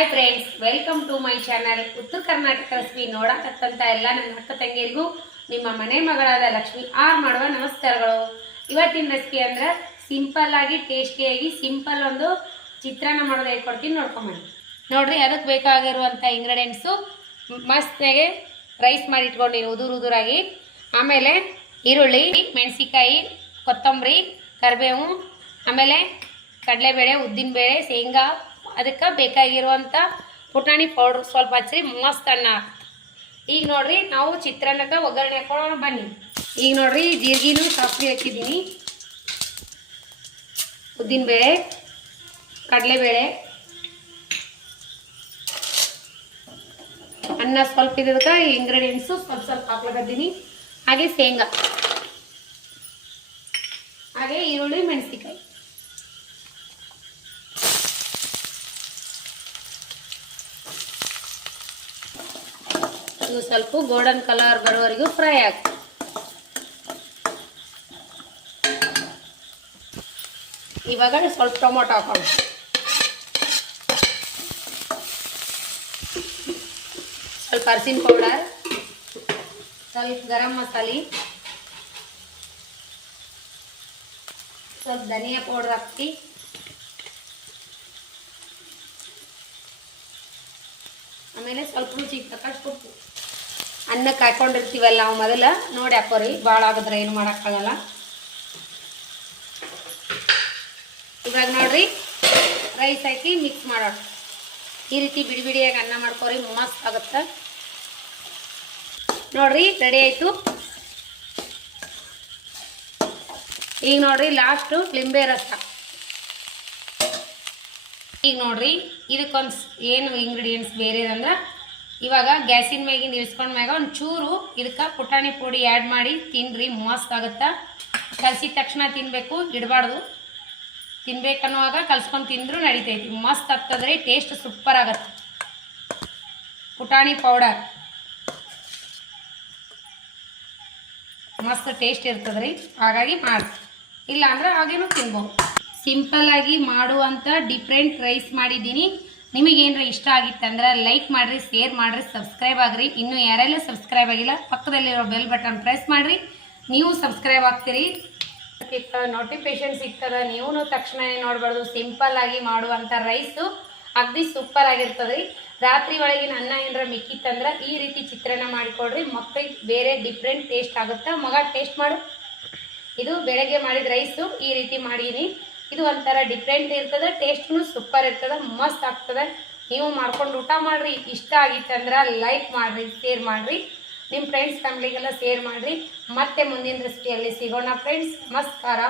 Hi friends, welcome to my channel. Uttara Karnataka recipe ನೋಡಕತ್ತಂತ ಎಲ್ಲ ನನ್ನ ಅಕ್ಕ ತಂಗಿಯರಿಗೂ ನಿಮ್ಮ ಮನೆ ಮಗಳಾದ ಲಕ್ಷ್ಮಿ ಆರ್ ಮಾಡುವ ನಮಸ್ಕಾರಗಳು. ಇವತ್ತಿನ ರೆಸಿಪಿ ಅಂದ್ರೆ ಸಿಂಪಲ್ ಆಗಿ ಟೇಸ್ಟಿಯಾಗಿ ಸಿಂಪಲ್ ಒಂದು ಚಿತ್ರಾನ್ನ ಮಾಡೋದು ಹೇಳ್ಕೊಡ್ತೀನಿ, ನೋಡ್ಕೊಂಬನ್ನಿ. ನೋಡ್ರಿ, ಅದಕ್ಕೆ ಬೇಕಾಗಿರುವಂಥ ಇಂಗ್ರೀಡಿಯೆಂಟ್ಸು ಮಸ್ತಾಗೆ ರೈಸ್ ಮಾಡಿ ಇಟ್ಕೊಂಡಿನಿ ಉದುರಾಗಿ. ಆಮೇಲೆ ಈರುಳ್ಳಿ, ಮೆಣಸಿಕಾಯಿ, ಕೊತ್ತಂಬರಿ, ಕರಿಬೇವು, ಆಮೇಲೆ ಕಡಲೆಬೇಳೆ, ಉದ್ದಿನಬೇಳೆ, ಶೇಂಗಾ, ಅದಕ್ಕೆ ಬೇಕಾಗಿರುವಂಥ ಪುಟಾಣಿ ಪೌಡ್ರ್ ಸ್ವಲ್ಪ ಹಚ್ಚಿರಿ ಮಸ್ತ್ ಅನ್ನ. ಈಗ ನೋಡ್ರಿ, ನಾವು ಚಿತ್ರಾನ್ನಕ್ಕೆ ಒಗ್ಗರಣೆ ಹಾಕೊಳ್ಳೋಣ ಬನ್ನಿ. ಈಗ ನೋಡ್ರಿ, ಜೀರಿಗೆನೂ ಸಾಸಿವೆ ಹಾಕಿದ್ದೀನಿ, ಉದ್ದಿನಬೇಳೆ, ಕಡಲೆಬೇಳೆ, ಅನ್ನ ಸ್ವಲ್ಪ ಇದಕ್ಕೆ ಇಂಗ್ರೀಡಿಯೆಂಟ್ಸು ಸ್ವಲ್ಪ ಹಾಕ್ಲಕತ್ತೀನಿ. ಹಾಗೆ ಶೇಂಗಾ, ಹಾಗೆ ಈರುಳ್ಳಿ, ಮೆಣಸಿಕಾಯಿ. ಇದು ಸ್ವಲ್ಪ ಗೋಲ್ಡನ್ ಕಲರ್ ಬರೋವರೆಗೂ ಫ್ರೈ ಆಗಿ. ಇವಾಗ ಸ್ವಲ್ಪ ಟೊಮೊಟೊ ಹಾಕೊಂಡು, ಸ್ವಲ್ಪ ಅರಿಶಿನ ಪೌಡರ್, ಸ್ವಲ್ಪ ಗರಂ ಮಸಾಲೆ, ಸ್ವಲ್ಪ ಧನಿಯಾ ಪೌಡರ್ ಹಾಕಿ, ಆಮೇಲೆ ಸ್ವಲ್ಪ ರುಚಿಗೆ ತಕ್ಕಷ್ಟು ಉಪ್ಪು. ಅನ್ನಕ್ಕೆ ಹಾಕೊಂಡಿರ್ತೀವಲ್ಲ ನಾವು ಮೊದಲ ನೋಡಿ ಹಾಕೋರಿ, ಭಾಳ ಆಗಿದ್ರೆ ಏನು ಮಾಡೋಕ್ಕಾಗಲ್ಲ. ಇವಾಗ ನೋಡ್ರಿ, ರೈಸ್ ಹಾಕಿ ಮಿಕ್ಸ್ ಮಾಡೋಣ. ಈ ರೀತಿ ಬಿಡಿ ಬಿಡಿಯಾಗಿ ಅನ್ನ ಮಾಡ್ಕೋರಿ, ಮಸ್ತ್ ಆಗುತ್ತೆ. ನೋಡ್ರಿ, ರೆಡಿ ಆಯಿತು. ಈಗ ನೋಡ್ರಿ, ಲಾಸ್ಟು ಲಿಂಬೆ ರಸ. ಈಗ ನೋಡ್ರಿ, ಇದಕ್ಕೊಂದು ಏನು ಇಂಗ್ರೀಡಿಯೆಂಟ್ಸ್ ಬೇರೆ ಅಂದ್ರೆ, ಇವಾಗ ಗ್ಯಾಸಿನ ಮ್ಯಾಗಿಂದ ಇಳಿಸ್ಕೊಂಡ ಮ್ಯಾಗ ಒಂಚೂರು ಇದಕ್ಕೆ ಪುಟಾಣಿ ಪುಡಿ ಆ್ಯಡ್ ಮಾಡಿ ತಿನ್ನಿರಿ, ಮಸ್ತ್ ಆಗುತ್ತೆ. ಕಲಸಿದ ತಕ್ಷಣ ತಿನ್ನಬೇಕು, ಇಡಬಾರ್ದು. ತಿನ್ಬೇಕನ್ನುವಾಗ ಕಲ್ಸ್ಕೊಂಡು ತಿಂದರೂ ನಡಿತೈತಿ, ಮಸ್ತ್ ಆಗ್ತದ್ರಿ. ಟೇಸ್ಟ್ ಸೂಪರ್ ಆಗತ್ತೆ. ಪುಟಾಣಿ ಪೌಡರ್ ಮಸ್ತ್ ಟೇಸ್ಟ್ ಇರ್ತದ್ರಿ, ಹಾಗಾಗಿ ಮಾಡಿ. ಇಲ್ಲ ಅಂದ್ರೆ ಹಾಗೇನು ತಿನ್ಬೋದು. ಸಿಂಪಲ್ಲಾಗಿ ಮಾಡುವಂಥ ಡಿಫ್ರೆಂಟ್ ರೈಸ್ ಮಾಡಿದ್ದೀನಿ. ನಿಮಗೇನಾರ ಇಷ್ಟ ಆಗಿತ್ತಂದ್ರೆ ಲೈಕ್ ಮಾಡಿರಿ, ಶೇರ್ ಮಾಡಿರಿ, ಸಬ್ಸ್ಕ್ರೈಬ್ ಆಗಿರಿ. ಇನ್ನೂ ಯಾರೆಲ್ಲ ಸಬ್ಸ್ಕ್ರೈಬ್ ಆಗಿಲ್ಲ ಪಕ್ಕದಲ್ಲಿರೋ ಬೆಲ್ ಬಟನ್ ಪ್ರೆಸ್ ಮಾಡಿರಿ, ನೀವು ಸಬ್ಸ್ಕ್ರೈಬ್ ಆಗ್ತೀರಿ. ನೋಟಿಫಿಕೇಶನ್ ಸಿಗ್ತದೆ, ನೀವು ತಕ್ಷಣ ನೋಡಬಾರ್ದು. ಸಿಂಪಲ್ಲಾಗಿ ಮಾಡುವಂಥ ರೈಸು ಅಗದಿ ಸೂಪರ್ ಆಗಿರ್ತದೆ ರೀ. ರಾತ್ರಿ ಒಳಗಿನ ಅನ್ನ ಏನಾರ ಮಿಕ್ಕಿತ್ತಂದ್ರೆ ಈ ರೀತಿ ಚಿತ್ರಾನ್ನ ಮಾಡಿಕೊಡ್ರಿ, ಮಕ್ಕಳಿಗೆ ಬೇರೆ ಡಿಫ್ರೆಂಟ್ ಟೇಸ್ಟ್ ಆಗುತ್ತೆ. ಮಗ ಟೇಸ್ಟ್ ಮಾಡು. ಇದು ಬೆಳಗ್ಗೆ ಮಾಡಿದ ರೈಸು ಈ ರೀತಿ ಮಾಡೀನಿ. ಇದು ಒಂಥರ ಡಿಫ್ರೆಂಟ್ ಇರ್ತದೆ, ಟೇಸ್ಟ್ನು ಸೂಪರ್ ಇರ್ತದೆ, ಮಸ್ತ್ ಆಗ್ತದೆ. ನೀವು ಮಾಡ್ಕೊಂಡು ಊಟ ಮಾಡಿರಿ. ಇಷ್ಟ ಆಗಿತ್ತಂದ್ರೆ ಲೈಕ್ ಮಾಡಿರಿ, ಶೇರ್ ಮಾಡಿರಿ, ನಿಮ್ಮ ಫ್ರೆಂಡ್ಸ್ ಫ್ಯಾಮಿಲಿಗೆಲ್ಲ ಶೇರ್ ಮಾಡಿರಿ. ಮತ್ತೆ ಮುಂದಿನ ರೆಸಿಪಿಯಲ್ಲಿ ಸಿಗೋಣ ಫ್ರೆಂಡ್ಸ್. ನಮಸ್ಕಾರ.